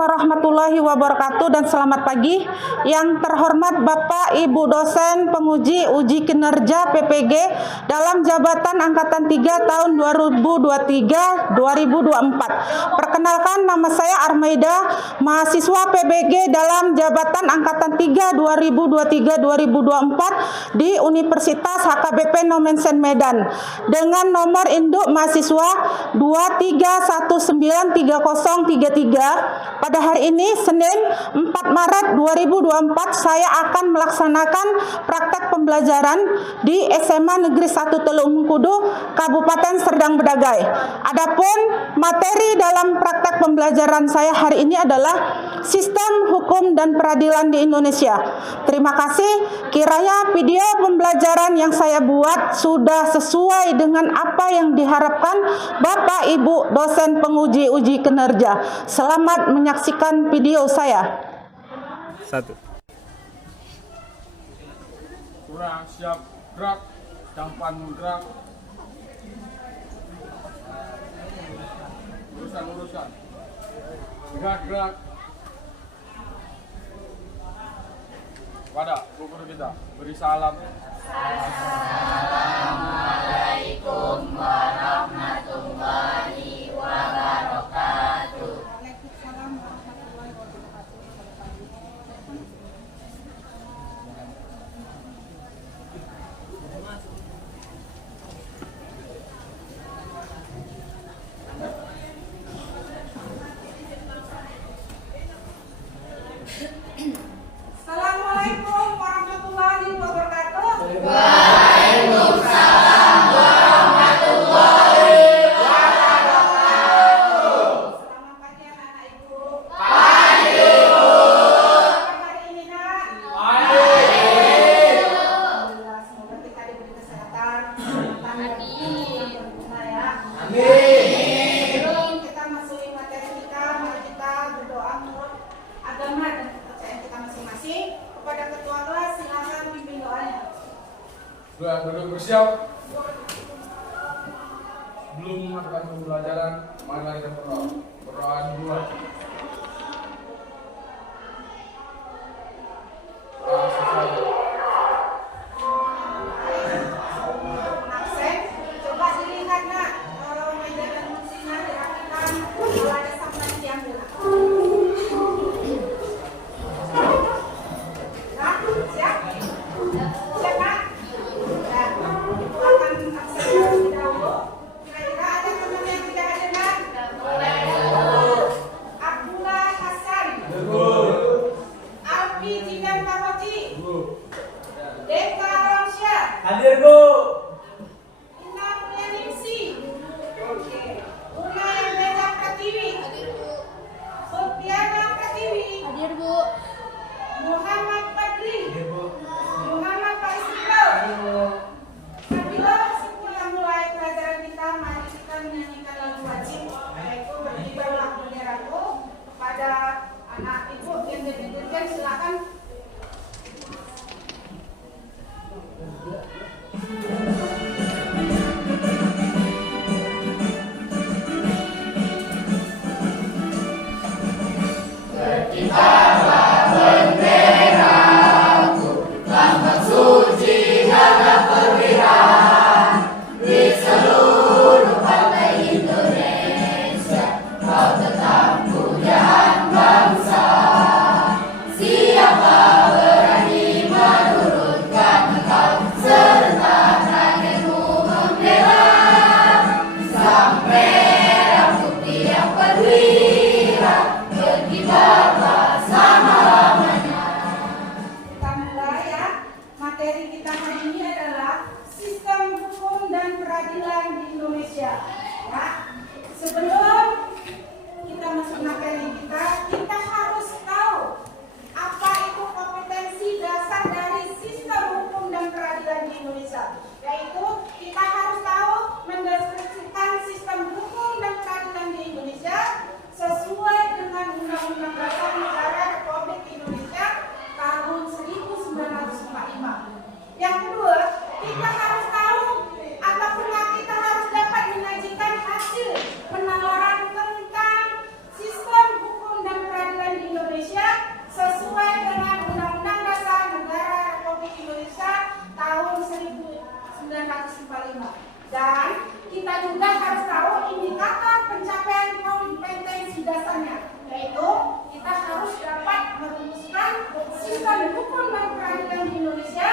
warahmatullahi wabarakatuh dan selamat pagi. Yang terhormat Bapak Ibu dosen penguji uji kinerja PPG dalam jabatan angkatan 3 tahun 2023-2024. Perkenalkan, nama saya Armaida, mahasiswa PPG dalam jabatan angkatan 3 2023-2024 di Universitas HKBP Nomensen Medan dengan nomor induk mahasiswa 23193033. Pada hari ini Senin 4 Maret 2024 saya akan melaksanakan praktek pembelajaran di SMA Negeri 1 Teluk Mengkudu, Kabupaten Serdang Bedagai. Adapun materi dalam praktek pembelajaran saya hari ini adalah sistem hukum dan peradilan di Indonesia. Terima kasih. Kiranya video pembelajaran yang saya buat sudah sesuai dengan apa yang diharapkan Bapak Ibu dosen penguji uji kinerja. Selamat menyaksikan video saya. 1. Kurang siap gerak, campan gerak. Urusan. Gerak. Pada guru kita beri salam. Assalamualaikum warahmatullahi wabarakatuh. Assalamualaikum warahmatullahi wabarakatuh. Waalaikumsalam warahmatullahi wabarakatuh. Selamat pagi anak-anak Ibu. Pagi, Bu. Hari ini nak. Pagi. Alhamdulillah, semoga kita diberi kesehatan, keselamatan dan yang berguna ya. Amin. Sebelum kita masuk materi kita, mari kita berdoa menurut agama dan kepercayaan kita masing-masing. Kepada ketua kelas, silakan pimpin doanya. Sudah duduk bersiap. Belum melakukan pembelajaran, mari kita berdoa. Berdoa dulu. Absen, coba dilihat nak, meja dan kursinya dirapikan, kalau ada sampah diambil. Nah, siap? Siap Pak? Ya, Ibu akan absen terlebih dahulu. Kira-kira ada teman yang tidak hadir nak? Apa Dan kita juga harus tahu indikator pencapaian kompetensi dasarnya, yaitu kita harus dapat merumuskan sistem hukum dan peradilan di Indonesia,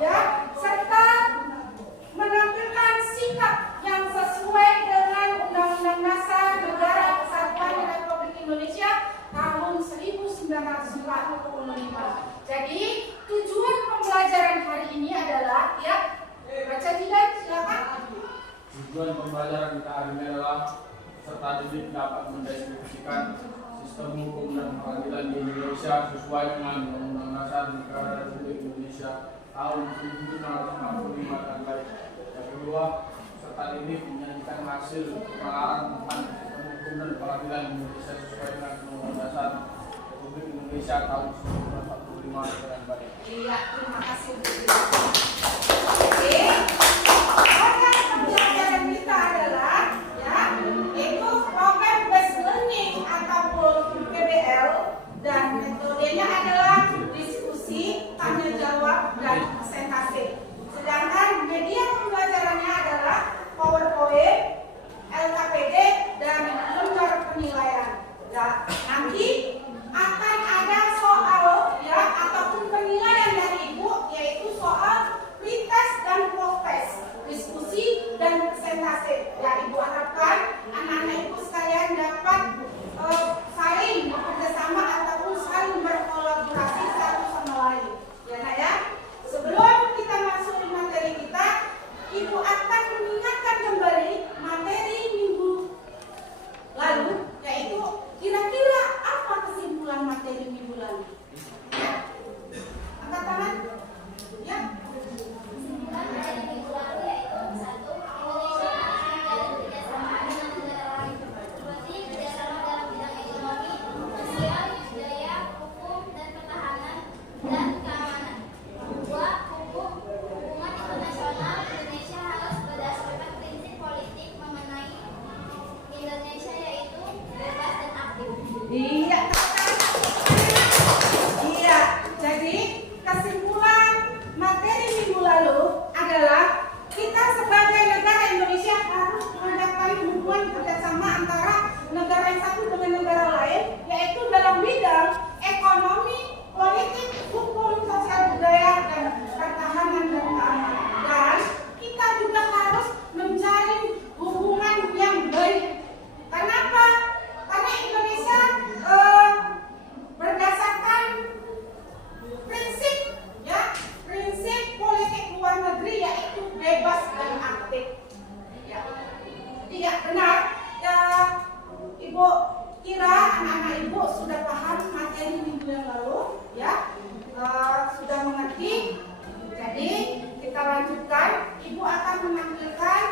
ya, serta menampilkan sikap yang sesuai dengan Undang-Undang Dasar Negara Kesatuan Republik Indonesia tahun 1945. Jadi tujuan pembelajaran hari ini adalah, ya, baca tidak, silakan. Tujuan pembelajaran kita hari ini adalah peserta didik dapat mendeskripsikan sistem hukum dan peradilan di Indonesia sesuai dengan Undang-Undang Dasar Negara Republik Indonesia tahun 1945 dan lain. Yang kedua, peserta didik menyanyikan hasil penelaran tentang sistem hukum dan peradilan di Indonesia sesuai dengan Undang-Undang Dasar Republik Indonesia tahun 1945 dan lain. Iya, terima kasih. Oke. Pembelajaran kita adalah, ya, itu program based learning ataupun PBL, dan metodenya adalah diskusi, tanya jawab, dan presentasi. Sedangkan media pembelajarannya adalah PowerPoint, LKPD, dan lembar penilaian. Nah, nanti akan ada soal, ya, ataupun penilaian dari Ibu, yaitu soal pretest dan post-test, diskusi dan presentasi. Ya, Ibu harapkan anak-anak Ibu sekalian dapat saling bekerjasama ataupun saling berkolaborasi satu sama lain. Ya, Nak, ya. Sebelum kita masuk di materi kita, Ibu akan mengingatkan kembali materi minggu lalu, yaitu kira-kira apa kesimpulan materi minggu lalu. Ya. Angkat tangan. Ya. Kesimpulan dari minggu lalu yaitu 1. Indonesia akan menjalin kerjasama dengan negara lain, seperti kerjasama dalam bidang ekonomi, sosial, budaya, hukum dan pertahanan, dan keamanan. 2. Hubungan internasional Indonesia harus berdasarkan prinsip politik mengenai Indonesia, yaitu bebas dan aktif. Iya. Iya. Jadi kesimpulan materi minggu lalu adalah kita sebagai negara Indonesia harus mengadakan hubungan kerjasama antara negara yang satu dengan negara lain, yaitu dalam bidang ekonomi, politik, hukum, sosial, budaya, dan pertahanan dan keamanan. Dan kita juga harus menjalin hubungan yang baik. Kenapa? Karena Indonesia berdasarkan prinsip, ya, prinsip politik luar negeri, yaitu bebas dan aktif. Ya, tidak benar. Ya, Ibu kira anak-anak Ibu sudah paham materi minggu yang lalu, ya, sudah mengerti. Jadi kita lanjutkan. Ibu akan menampilkan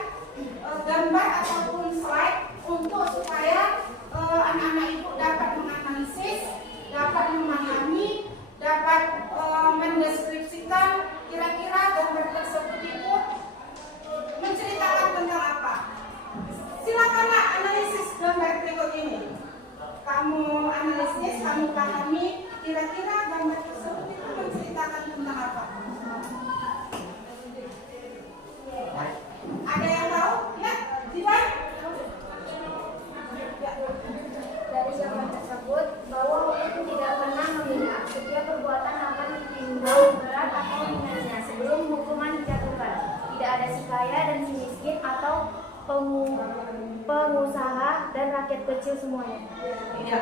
gambar ataupun slide untuk supaya anak-anak Ibu dapat menganalisis, dapat memahami, dapat mendeskripsikan kira-kira gambar tersebut itu menceritakan tentang apa. Silakanlah analisis gambar berikut ini. Kamu analisis, kamu pahami kira-kira gambar tersebut itu menceritakan tentang apa. Ada yang tahu? Ya, Zivan? Dari gambar tersebut, bahwa hukum tidak pernah memihak. Setiap perbuatan akan ditimbang berat atau ringannya sebelum hukuman dijatuhkan. Tidak ada si kaya dan si miskin atau pengusaha dan rakyat kecil semuanya. Iya.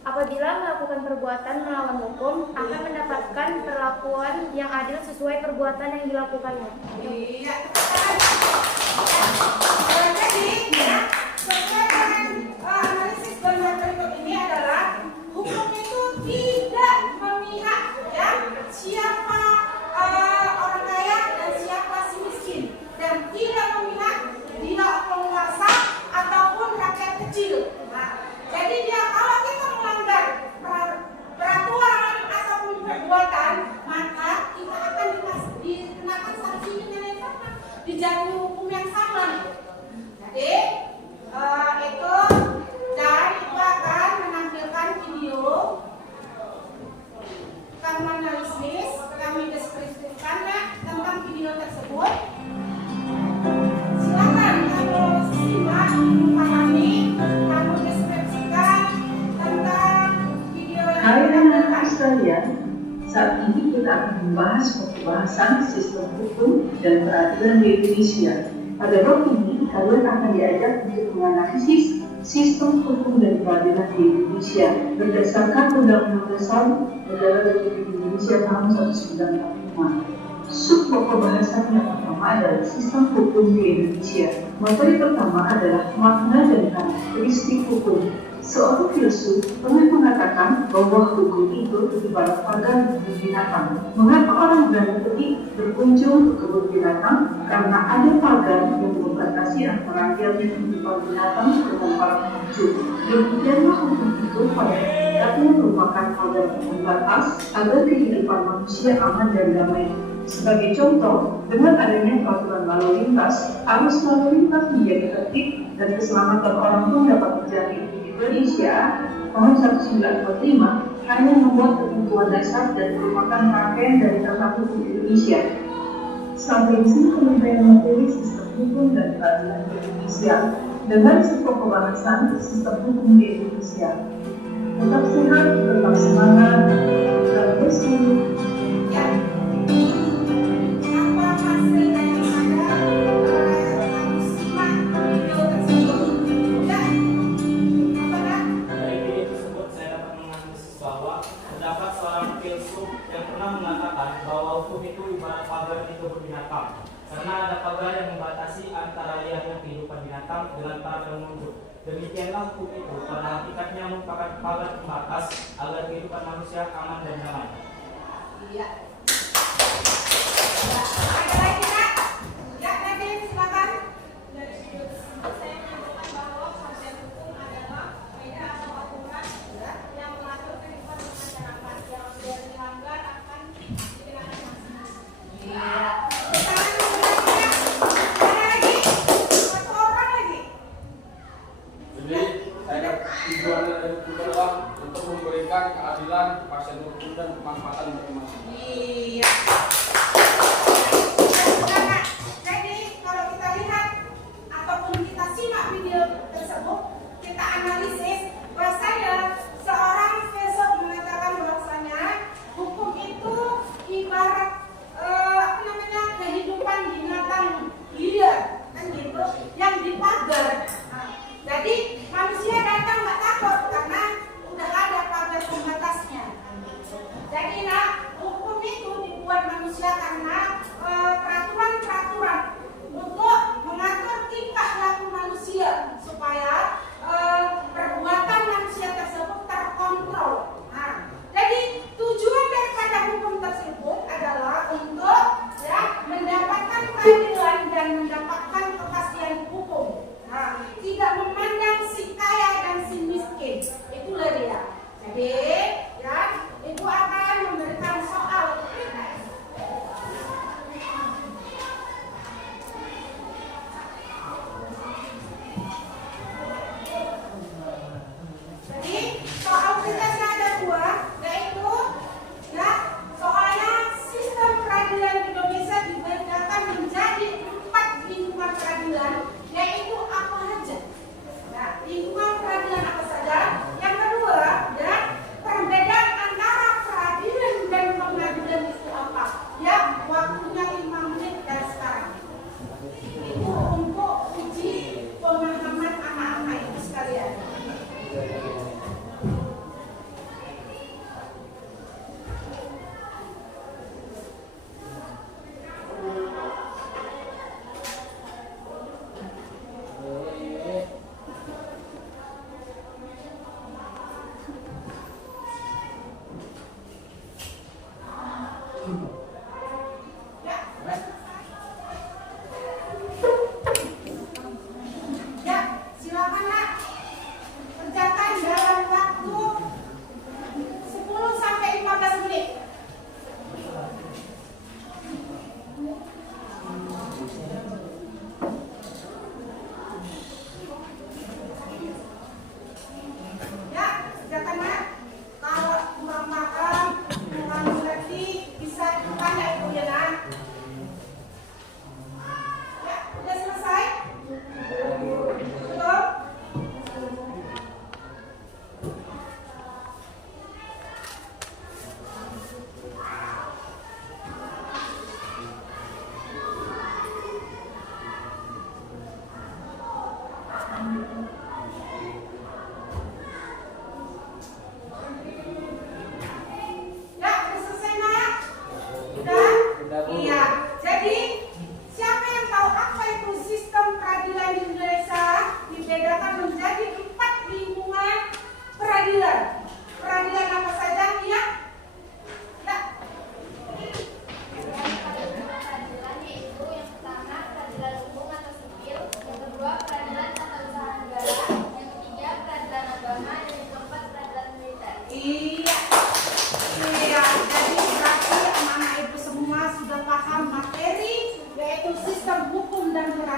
Apabila melakukan perbuatan melawan hukum, akan mendapatkan perlakuan yang adil sesuai perbuatan yang dilakukannya. Iya. Jadi, ya, sesuai dengan analisis gambar berikut ini adalah hukum itu tidak memihak, ya, siapa orang kaya dan siapa si miskin, dan tidak memihak dia penguasa ataupun rakyat kecil. Nah, jadi dia kalau kita melanggar peraturan ataupun perbuatan, maka kita akan dikenakan sanksinya yang sama, dijatuhi hukum yang sama. Jadi itu, dan itu akan menampilkan video. Kami analisis, kami deskripsikan tentang video tersebut. tersebut. Silakan kamu simak, memahami, kamu deskripsikan tentang video yang Hai kita anak-anak berikan. sekalian, saat ini kita akan membahas pembahasan sistem hukum dan peradilan di Indonesia. Pada bab ini, kalian akan diajak untuk menganalisis sistem hukum dan peradilan di Indonesia berdasarkan Undang-Undang Dasar Negara Republik Indonesia tahun 1945. Subpokok bahasan yang pertama adalah sistem hukum di Indonesia. Materi pertama adalah makna dan karakteristik hukum. Seorang filsuf pernah mengatakan bahwa hukum itu ibarat pagar kebun binatang. Mengapa orang berani pergi berkunjung ke kebun binatang? Karena ada pagar yang membatasi antara realnya kehidupan binatang dengan para pengunjung. Demikianlah hukum itu pada hakikatnya merupakan pagar pembatas agar kehidupan manusia aman dan damai. Sebagai contoh, dengan adanya peraturan lalu lintas, arus lalu lintas menjadi tertib dan keselamatan orang pun dapat terjamin. Indonesia tahun 1945 hanya membuat ketentuan dasar dan merupakan rangkaian dari tata hukum Indonesia. Sampai di sini Kementerian Materi Sistem Hukum dan Peradilan di Indonesia dengan subpokok bahasan sistem hukum di Indonesia. Tetap sehat, tetap semangat, dan bersungguh. Ya. Apa hasil daripada kamu simak video tersebut? Ya. Apakah Dari video tersebut saya dapat menganalisis bahwa terdapat seorang filsuf yang pernah mengatakan bahwa hukum itu ibarat pagar di kebun binatang karena ada pagar yang membatasi antara liarnya kehidupan binatang dengan para pengunjung. Demikianlah hukum itu pada hakikatnya merupakan pagar pembatas agar kehidupan manusia aman dan damai. iya. Ya. Ada lagi, Kak? Ya, lagi silakan. Dari video tersebut saya menemukan bahwa konsep hukum adalah kaedah atau aturan yang mengatur kehidupan masyarakat yang sudah dilanggar akan dikenakan sanksi. Iya. Tangan dulu, Kak. Ada lagi? Satu orang lagi. Jadi saya tujuan dari hukum adalah untuk memberikan keadilan, kepastian hukum dan kemanfaatan bagi masyarakat. Iya.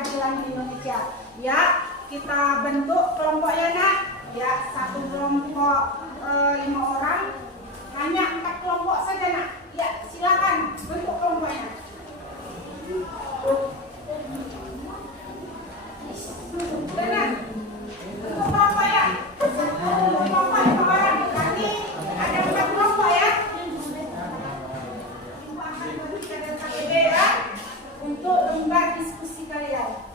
Peradilan di Indonesia. Ya, kita bentuk kelompoknya nak. Ya, satu kelompok 5 orang, hanya 4 kelompok saja nak. Ya, silakan bentuk kelompoknya. Benar. Bentuk kelompok ya. Satu kelompok 5 orang. Berarti ada 4 kelompok ya. Ibu akan berikan KTB ya untuk lembar diskusi kalian.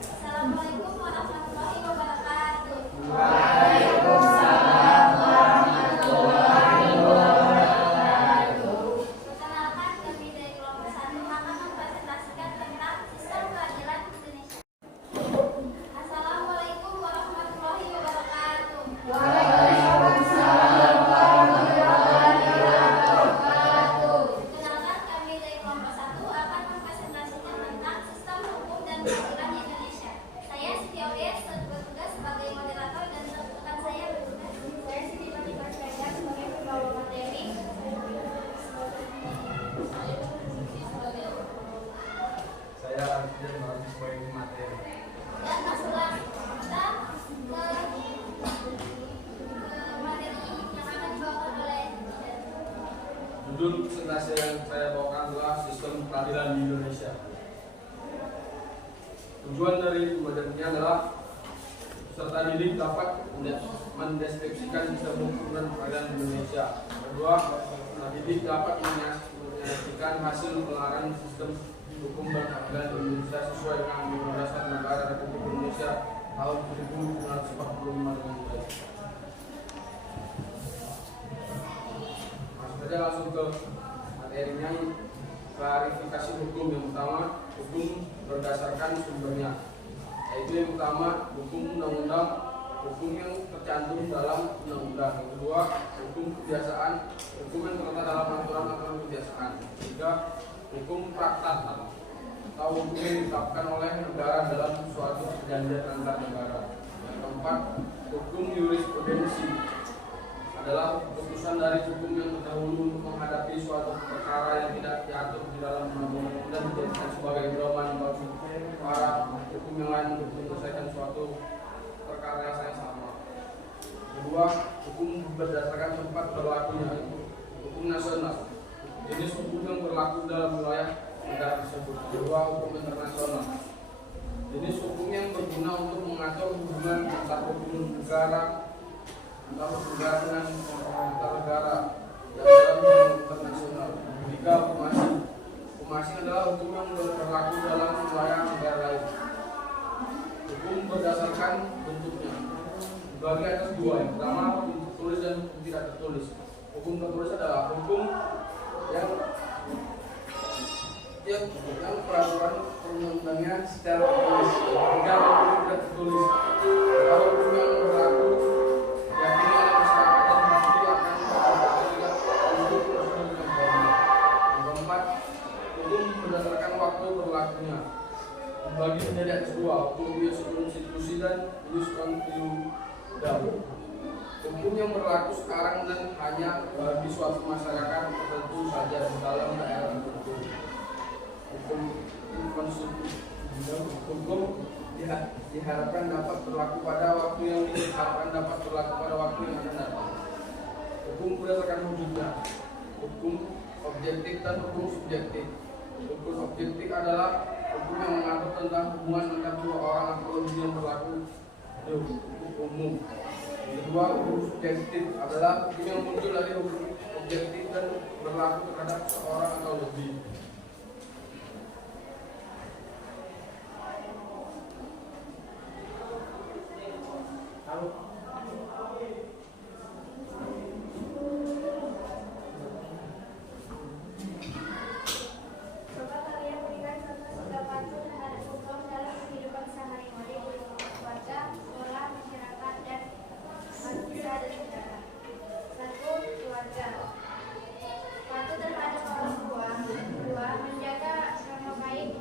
Assalamualaikum warahmatullahi wabarakatuh. Perkenalkan, kami dari kelompok 1 akan mempresentasikan tentang sistem peradilan Indonesia. Assalamualaikum warahmatullahi wabarakatuh. Perkenalkan, kami dari kelompok 1 akan mempresentasikan tentang sistem hukum dan peradilan Indonesia. Saya Siti Aulia bertugas sebagai moderator dan rekan saya bertugas. Saya Siti Fatimah Syahida sebagai pembawa materi. Saya Arifin harus sebagai materi. Dan masuklah kita ke materi yang akan dibawakan oleh Judul presentasi yang saya bawakan adalah sistem peradilan di Indonesia. Tujuan dari pembelajaran ini adalah peserta didik dapat mendeskripsikan sistem hukum dan peradilan di Indonesia. Kedua, peserta didik dapat menyaksikan hasil penelaaran sistem hukum dan peradilan di Indonesia sesuai dengan Undang-Undang Dasar Negara Republik Indonesia tahun 1945 dengan baik. Masuk saja langsung ke materinya. Klarifikasi hukum. Yang pertama, hukum berdasarkan sumbernya, yaitu yang pertama hukum undang-undang, hukum yang tercantum dalam undang-undang. Yang kedua, hukum kebiasaan, hukum yang terletak dalam aturan-aturan kebiasaan. Tiga, hukum traktat atau hukum yang ditetapkan oleh negara dalam suatu perjanjian antar negara. Yang keempat, hukum jurisprudensi adalah keputusan dari hukum yang terdahulu untuk menghadapi suatu perkara yang tidak diatur di dalam undang-undang dan dijadikan sebagai pedoman bagi para hukum yang lain untuk menyelesaikan suatu perkara yang sama. Kedua, hukum berdasarkan tempat berlakunya, hukum nasional, jenis hukum yang berlaku dalam wilayah negara tersebut. Kedua, hukum internasional, jenis hukum yang berguna untuk mengatur hubungan antar hukum negara, antar negara dengan antar negara dalam hukum internasional. Tiga, hukum asing adalah hukum yang berlaku dalam wilayah negara lain. Hukum dibagi atas dua. Yang pertama hukum tertulis dan hukum tidak tertulis. Hukum tertulis adalah hukum yang peraturan perundang-undangan secara tertulis. Tiga, hukum tidak tertulis. Kalau hukum yang berlaku yakni oleh kesepakatan pasti akan berkeadilan untuk prosedur yang formal. Yang keempat, hukum berdasarkan waktu berlakunya. Bagi menjadi atas dua, hukum ius konstitusi dan ius konstitudam. Hukum yang berlaku sekarang dan hanya bagi suatu masyarakat tertentu saja di dalam daerah tertentu. Hukum konstitusi, hukum diharapkan dapat berlaku pada waktu yang akan datang. Hukum berdasarkan wujudnya, hukum objektif dan hukum subjektif. Hukum objektif adalah hukum yang mengatur tentang hubungan antara dua orang atau lebih yang berlaku di hukum umum. Yang kedua, hukum subjektif adalah hukum yang muncul dari hukum objektif dan berlaku terhadap seorang atau lebih. Coba kalian berikan contoh sikap patuh terhadap hukum dalam kehidupan sehari-hari di lingkungan keluarga, sekolah, masyarakat, dan bangsa dan negara. 1. Keluarga. Patuh terhadap orang tua. 2. Menjaga nama baik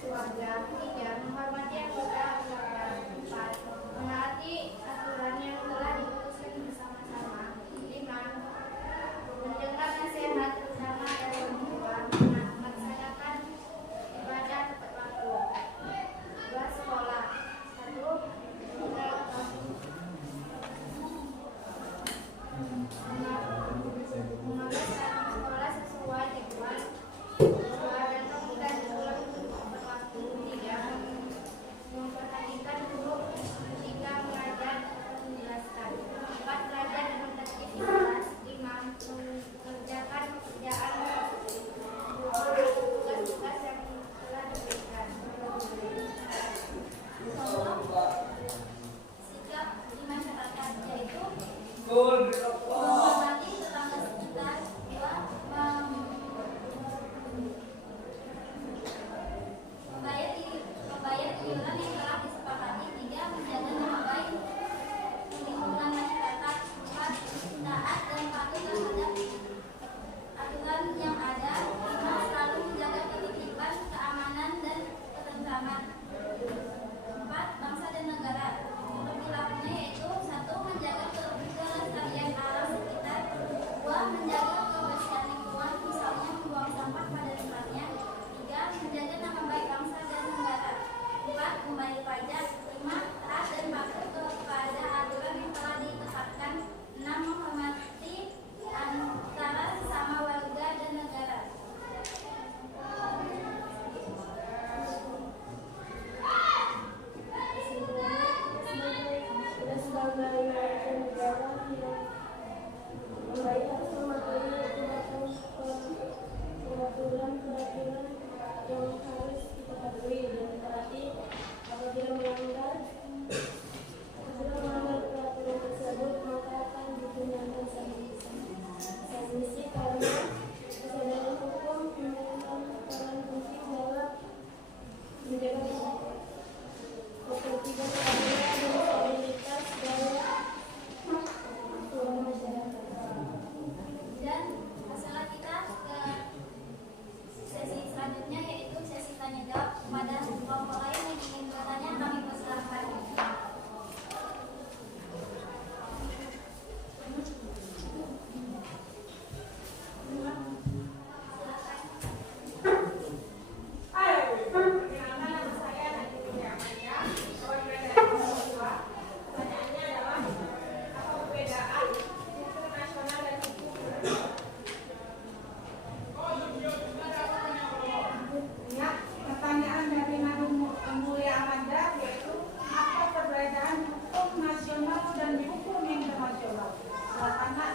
keluarga. 3. Menghormati anggota keluarga. 4. Menaati aturan yang telah diputuskan bersama-sama. 5. Mendengar nasihat terutama dari orang tua. Melaksanakan ibadah tepat waktu. 2. Sekolah. 1. Menghabiskan sekolah sesuai jadwal. 2. Datang dan pulang tepat waktu. 3. Memperhatikan guru ketika mengajar atau menjelaskan. 4. Belajar dengan tertib di kelas. 5. Mengerjakan pekerjaan tugas-tugas yang telah diberikan. Contoh sikap di masyarakat yaitu menghormati tetangga sekitar. 2. Membayar iuran yang telah disepakati. 3. Menjaga nama baik lingkungan masyarakat. 4. Taat dan patuh terhadap aturan yang ada. 5. Selalu menjaga ketertiban, keamanan, dan ketentraman. 4. Bangsa dan negara. Perilakunya yaitu 1. Menjaga kelestarian alam sekitar. 2. Menjaga kebersihan lingkungan, misalnya membuang sampah pada tempatnya. 3. Menjaga nama baik bangsa dan negara. 4. Membayar pajak. 5. Taat dan patuh kepada aturan yang telah ditetapkan. 6. Menghormati antara sesama warga dan negara. Peraturan yang harus kita patuhi dan ditaati. Apabila melanggar peraturan tersebut, maka akan dikenakan sanksi karena kesadaran hukum merupakan peran penting dalam menjaga ketertiban, keadilan, dan stabilitas dalam masyarakat. Dan masalah kita ke sesi selanjutnya yaitu sesi tanya jawab. Kepada kelompok lain yang ingin bertanya kami persilahkan. Pertanyaan dari Narum Mulia Amanda yaitu apa perbedaan hukum nasional dan hukum internasional? Silakan Nak,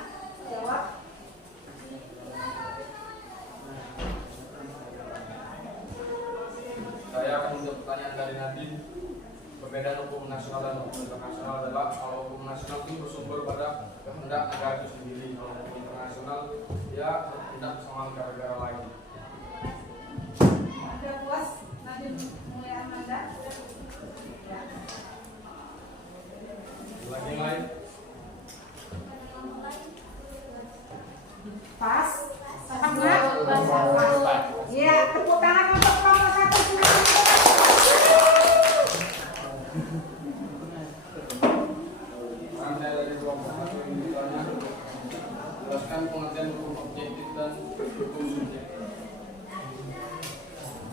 jawab. Saya akan menjawab pertanyaan dari Nadine. Perbedaan hukum nasional dan hukum internasional adalah kalau hukum nasional itu bersumber pada kehendak negara itu sendiri, kalau hukum internasional dia bertindak bersama negara-negara lain. Sudah puas? Nanti mulai Amanda. Ya. Lagi yang lain? Pas? Paham nggak? Pas. Iya, tepuk tangan untuk kelompok 1. Saran saya dari kelompok 1 ini misalnya jelaskan pengertian hukum objektif dan hukum subjektif.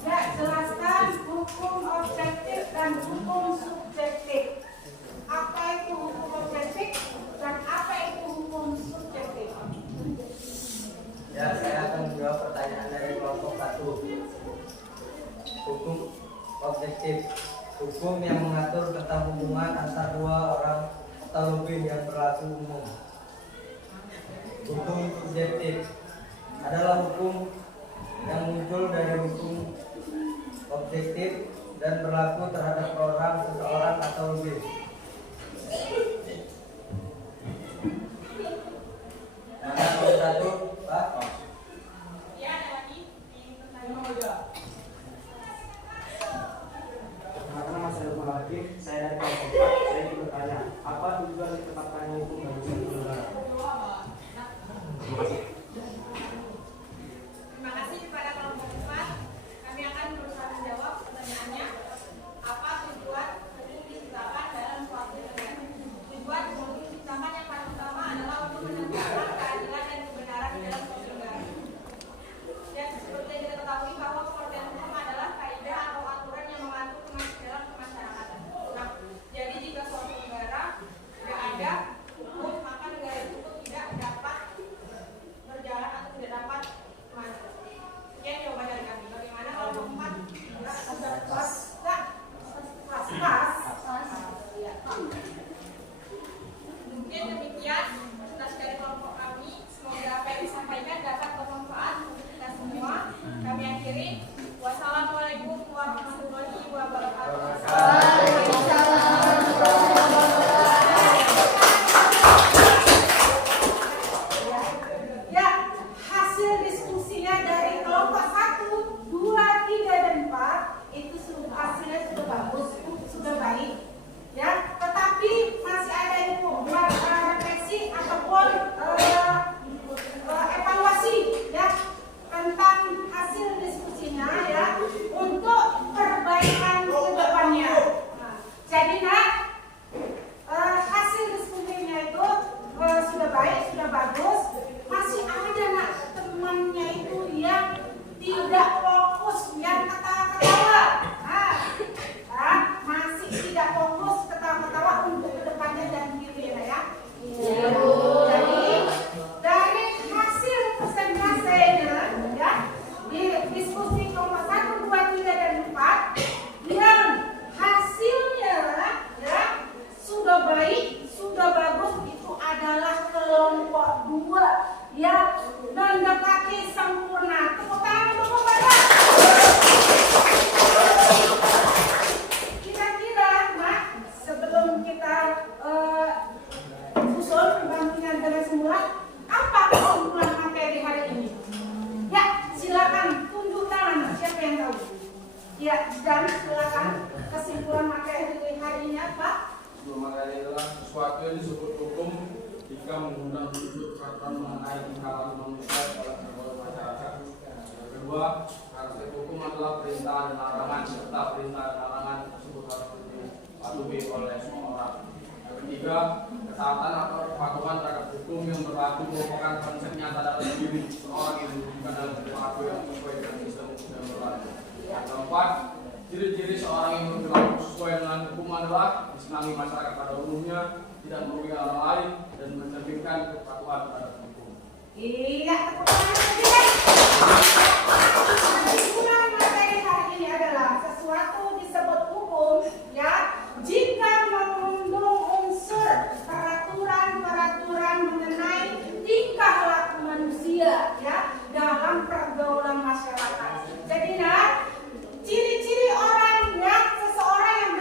Ya, jelaskan hukum objektif dan hukum subjektif. Apa itu hukum objektif dan apa itu hukum subjektif? Ya, saya akan menjawab pertanyaan dari kelompok 1. Hukum objektif, hukum yang mengatur tentang hubungan antar dua orang atau lebih yang berlaku umum. Hukum subjektif adalah hukum yang muncul dari hukum objektif dan berlaku terhadap orang, seseorang atau lebih. Mana nomor 1, Pak? Ya, ada lagi. Karena masih ada lagi, saya dari kelompok 4, saya ingin bertanya, apa tujuan ditetapkannya hukum bagi satu negara? Terima kasih kepada kelompok 4. Kami akan berusaha menjawab pertanyaannya. Apa tujuan hukum ditetapkan dalam suatu negara? Tujuan hukum ditetapkan yang paling utama adalah untuk menegakkan keadilan dan kebenaran di dalam suatu negara. Dan seperti yang kita ketahui bahwa pengertian hukum adalah kaidah atau aturan yang mengatur dalam kemasyarakatan. Nah, jadi jika suatu negara tidak ada hukum, maka negara itu tidak dapat berjalan atau tidak dapat maju. Sekian jawaban dari kami. Bagaimana kalau keempat? Sudah pas? Enggak? Pas? Iya. Mungkin demikian tugas dari kelompok kami. Semoga apa yang disampaikan dapat bermanfaat untuk kita semua. Kami akhiri. Wassalamualaikum warahmatullahi wabarakatuh. Ya, hasil diskusinya dari kelompok 1, 2, 3, dan 4 itu hasilnya sudah bagus, sudah baik. Ya, tetapi masih ada yang membuat refleksi ataupun evaluasi ya tentang hasil diskusinya ya untuk perbaikan ke depannya. Nah, jadi hasil diskusinya itu sudah baik, sudah bagus. Masih ada temannya itu yang tidak fokus, yang ketawa-ketawa. Masih tidak fokus, ketawa-ketawa untuk kedepannya dan gitu ya. Jadi dari hasil persentasenya ya di diskusi kelompok 1, 2, 3, dan 4 yang hasilnya ya sudah baik, sudah bagus itu adalah kelompok 2 yang mendekati sempurna. Tepuk tangan untuk Bapak. Kira-kira, Mak, sebelum kita susun pembahasan dengan semula, apa kesimpulan materi hari ini? Ya, silakan tunjuk tangan siapa yang tahu. Ya, dan silakan kesimpulan materi hari ini apa? Kesimpulan materi adalah sesuatu yang disebut hukum jika mengundang wujud peraturan mengenai tingkah laku manusia dalam sebuah masyarakat. Yang kedua, karakter hukum adalah perintah dan larangan serta perintah dan larangan tersebut harus dipatuhi oleh semua orang. Yang ketiga, ketaatan atau kepatuhan terhadap hukum yang berlaku merupakan konsep nyata dalam diri seorang yang diwujudkan dalam perilaku yang sesuai dengan sistem hukum yang berlaku. Yang keempat, ciri-ciri seorang yang berperilaku sesuai dengan hukum adalah disenangi masyarakat pada umumnya, tidak merugikan orang lain, dan mencerminkan kepatuhan terhadap hukum. Iya, tepuk tangan saja. Kesimpulan materi hari ini adalah sesuatu disebut hukum ya jika mengandung unsur peraturan-peraturan mengenai tingkah laku manusia ya dalam pergaulan masyarakat. Jadi ciri-ciri orang ya seseorang yang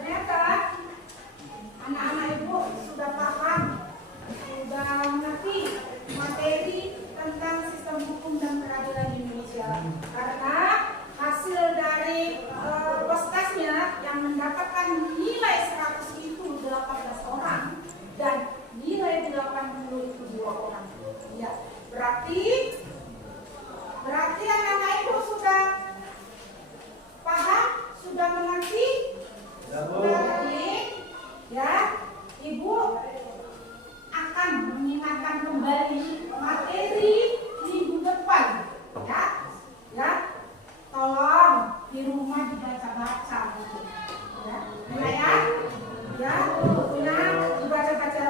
Ternyata anak-anak ibu sudah paham, sudah mengerti materi tentang sistem hukum dan peradilan di Indonesia. Karena hasil dari postasnya yang mendapatkan nilai 100 itu 18 orang dan nilai 80 itu 2 orang. Ya, berarti anak-anak ibu sudah paham, sudah mengerti. Jadi, ya, Ibu akan mengingatkan kembali materi minggu depan, ya. Tolong di rumah dibaca-baca, gitu. Ya, dibaca-baca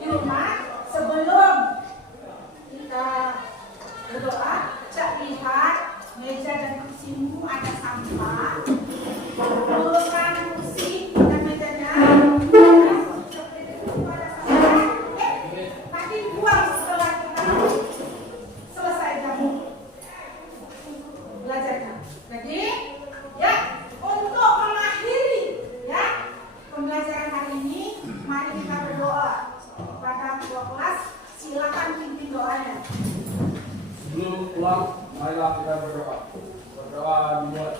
di rumah sebelum kita berdoa. Cak lihat meja dan kursimu ada sampah. Luruskan kursi dan mejanya. Nanti buang setelah kita selesai jamu belajarnya. Jadi, ya, untuk mengakhiri ya pembelajaran hari ini, mari kita berdoa kepada ketua kelas. Silakan pimpin doanya. Sebelum pulang, marilah kita berdoa. Berdoa dimulai.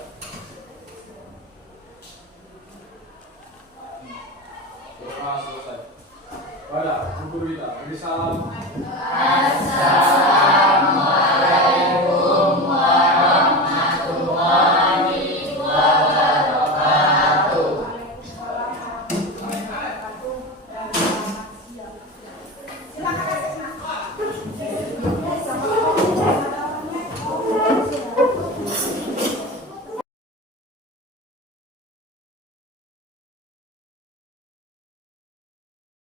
Doa selesai. Pada guru kita beri salam. Assalamualaikum